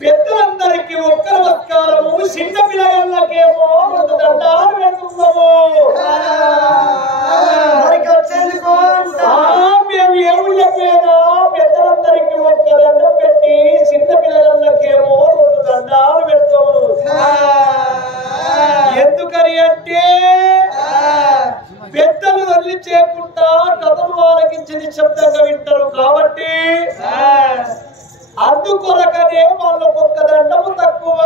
పెద్దలందరికీ ఒక్క నమస్కారము, చిన్న పిల్లలకేమో దండాలు పెడుతున్నాము. మేము ఏమి చెప్పేనా, పెద్దలందరికీ ఒక్క దండం పెట్టి చిన్న పిల్లలకేమో 2 దండాలు పెడతాము. ఎందుకని అంటే పెద్దలు వదిలి చేయకుండా కథలు వాళ్ళకించి నిశ్శబ్దంగా వింటారు కాబట్టి అందుకొరకనే వాళ్ళకు ఒక్క దండము తక్కువ.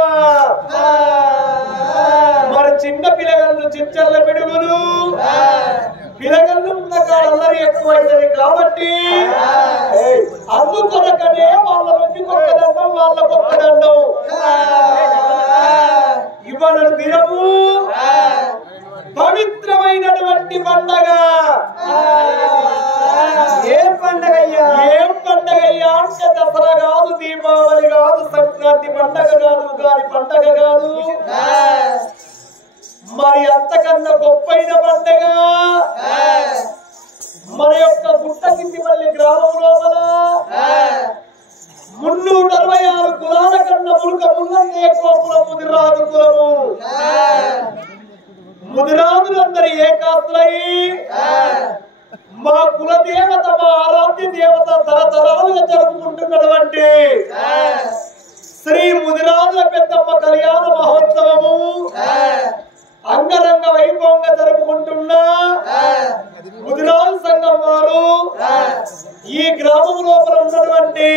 మరి చిన్న పిల్లగాళ్ళు చిచ్చల్ల పిడుగులు పిల్లగాళ్ళు ఉన్న కాలంలో ఎక్కువైతుంది కాబట్టి అందుకొరకనే వాళ్ళ నుండి ఒక్క దండం వాళ్ళకు ఒక్క దండం. ఇవాళ దినము పవిత్రమైనటువంటి పండగ. ఏం పండగయ్యా? ఏం పండగయ్యా అంటే దసరా కాదు, దీపావళి కాదు, సంక్రాంతి పండగ కాదు, ఉగాది పండగ కాదు, మరి అంతకన్నా గొప్పైన పండగ మన యొక్క గుట్టకిందిపల్లి గ్రామం లోపల 366 కులాల కన్నా ములుకములందే కులము ముదిరాజు కులము. ముదిరాజులందరి ఏకాస్తులై మా కులదేవత, మా ఆరాధ్య దేవత తరతరాలుగా జరుపుకుంటున్నటువంటి శ్రీ ముదిరాజుల పెద్దమ్మ కళ్యాణ మహోత్సవము అంగరంగ వైభవంగా జరుపుకుంటున్న ముదిరాజు సంఘం వారు ఈ గ్రామం లోపల ఉన్నటువంటి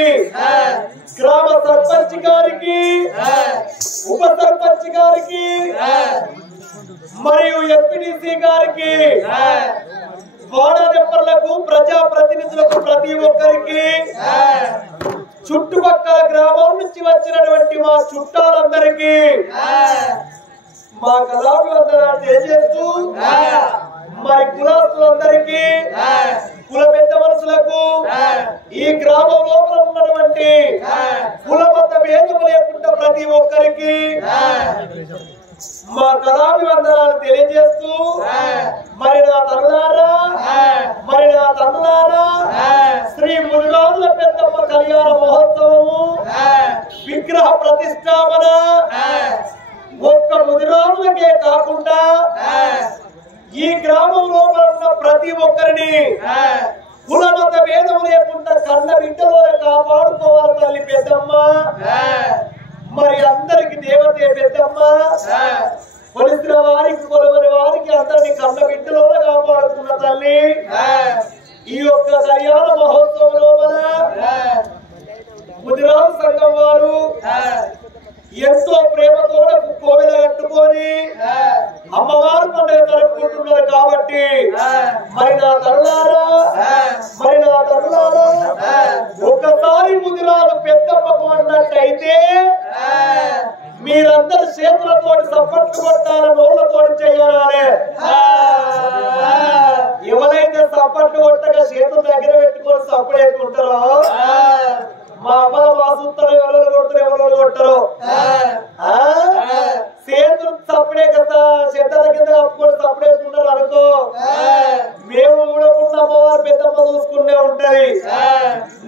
గ్రామ సర్పంచ్ గారికి, ఉప సర్పంచ్ గారికి మరియు ఎంపీటీసీ గారికి, వార్డు మెంబర్లకు, ప్రజా ప్రతినిధులకు, ప్రతి ఒక్కరికి, చుట్టుపక్కల గ్రామం నుంచి వచ్చినటువంటి మా చుట్టాలందరికీ మా కళాభివందనాలు తెలియజేస్తూ, మరి కులస్తులందరికీ, కుల పెద్ద మనుషులకు, ఈ గ్రామం లోపల ఉన్నటువంటి కులబద్ధ భేదము లేకుండా ప్రతి ఒక్కరికి మా కళాభివందనాలు తెలియజేస్తూ, మరి నా తల్లారా, మరి నా తల్లారా, శ్రీ ముదిరాజుల పెద్దమ్మ కళ్యాణ మహోత్సవము విగ్రహ ప్రతిష్టాపన ఒక్క ముదిరాజులకే కాకుండా ఈ గ్రామం లోపల ఉన్న ప్రతి ఒక్కరిని కులమత భేదం లేకుండా కన్న బిడ్డలో కాపాడుకోవాలి తల్లి పెద్దమ్మ. మరి అందరికి దేవతే పెద్దమ్మ, కొలిసిన వారికి కొలవని వారికి అందరినీ కన్న బిడ్డలో కాపాడుతున్న తల్లి. ఈ యొక్క కళ్యాణ మహోత్సవం లోపల ముదిరాజు సంఘం వారు ఎంతో ప్రేమతో కోవెల కట్టుకొని అమ్మవారు పండుగ జరుపుకుంటున్నారు కాబట్టి మరి నా తల్లారా, మరి నా తల్లారా, ఒకసారి ముదిరాజు పెద్దమ్మకు అన్నట్టయితే మీరందరూ చేతులతో సప్పట్లు కొట్టాలి, నోళ్లతో చేయాలి. ఎవరైతే సప్పట్లు కొట్టగా చేతులు దగ్గర పెట్టుకొని సప్పుడు వేసుకుంటారో మా అమ్మ మా సుత్తలు ఎవరు కొడతారు, ఎవరు కొట్టరు. చేతులు సప్పుడే కదా చెద్దల కింద కప్పుకొని సప్పుడు వేసుకుంటారు అనుకో, మేము ఊడకుండా అమ్మవారు పెద్దమ్మ చూసుకునే ఉంటది.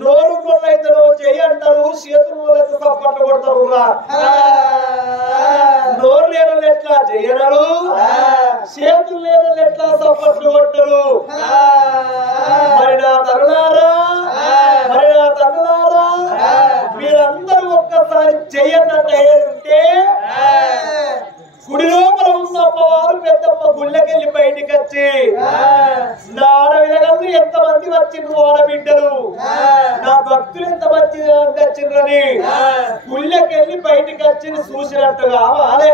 నోరు అయితే చెయ్యి అంటారు, చేతులు అయితే సప్పట్లు కొడతారు. నోరు లేనలు ఎట్లా చెయ్యరు, చేతులు లేనలు ఎట్లా సప్పట్లు కొట్టరు. మరి నా తల్లారా, మరి నా తల్లారా, మీరందరూ ఒక్కసారి చెయ్యన్నట్టే ఉంటే గుడి లోపల ఉన్న అమ్మవారు పెద్దమ్మ గుళ్ళకెళ్ళి బయటికి వచ్చి నా ఆడవిలగల్ని ఎంతమంది వచ్చిండ్రు ఆడబిడ్డలు నా భక్తులు ఎంతమంది వచ్చిండ్రని గుళ్ళకెళ్ళి బయటికి వచ్చి చూసినట్టుగా కావాలి.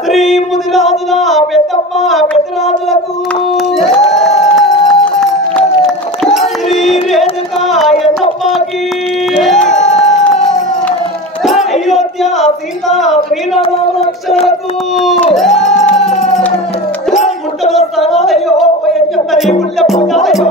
శ్రీ ముదిరాజుల పెద్దమ్మ పెద్దరాజులకు శ్రీ రేణుకా ఎల్లమ్మకి అయోధ్య సీత శ్రీరామ రక్షలకు గుట్టల స్థానాలయో మరి గుళ్ళ పూజాలయో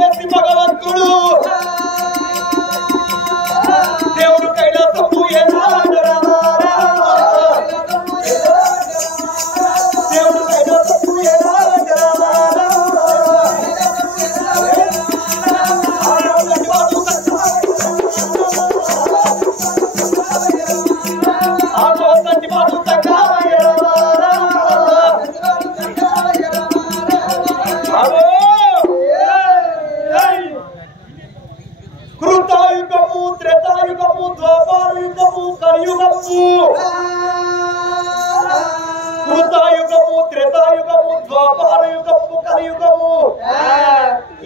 చేసి భగవంతుడు దేవుడు కైలాసము దేవుడు కైలాసము కృతాయుగము త్రేతాయుగము ద్వాపరయుగము కలియుగము కృతాయుగము త్రేతాయుగము ద్వాపరయుగము కలియుగము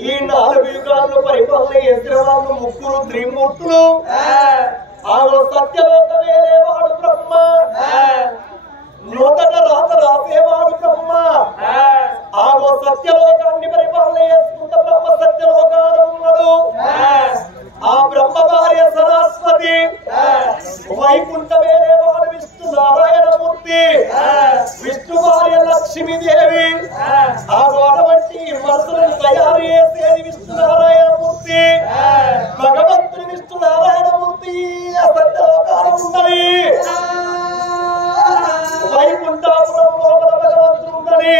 ఈ 4 యుగాల్లో పరిపాలన చేసిన వాళ్ళు ముగ్గురు త్రిమూర్తులు ఆగో సత్యలోక వేలేవాడు బ్రహ్మ నూతన రాత రాసేవాడు బ్రహ్మ ఆగో సత్యలోకాన్ని పరిపాలన చేసుకుంట బ్రహ్మ సత్యలోకాలు ఉన్నాడు ఆ బ్రహ్మ భార్య సరస్వతి వైకుంఠ వేరేవాడు విష్ణు నారాయణమూర్తి విష్ణు భార్య లక్ష్మీదేవి ఆ అటువంటి మనసులను తయారు చేసేది విష్ణు నారాయణమూర్తి భగవంతుని విష్ణు నారాయణమూర్తి ఆ సత్యలోకాలు ఉన్నది వైకుంఠాపురం లోపల భగవంతుడు ఉన్నది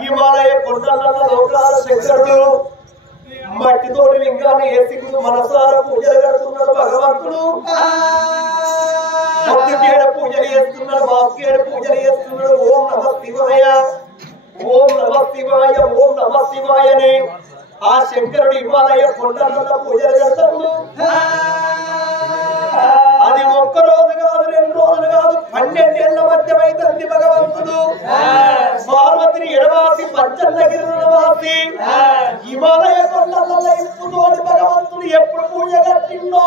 హిమాలయ కొండల లోకాల శంకరుడు మట్టితోటి లింగాన్ని వేసుకుంటూ మనసారా పూజలు కడుతున్నాడు భగవంతుడు భక్తికేడ పూజలు చేస్తున్నాడు వాక్యేడ పూజలు చేస్తున్నాడు ఓం నమ శివాయ ఓం నమ శివాయ ఓం నమ శివాయని ఆ శంకరుడు హిమాలయ కొండల పూజలు కడతాడు అది ఒక్క రోజు కాదు 2 రోజులు కాదు 12 ఏళ్ల మధ్యమైతుంది భగవంతుడు పార్వతిని ఎడవాసి పంచన్నగిరిన వాసి హిమాలయ కొండల ఇప్పుతోటి భగవంతుడు ఎప్పుడు పూజ కట్టిండో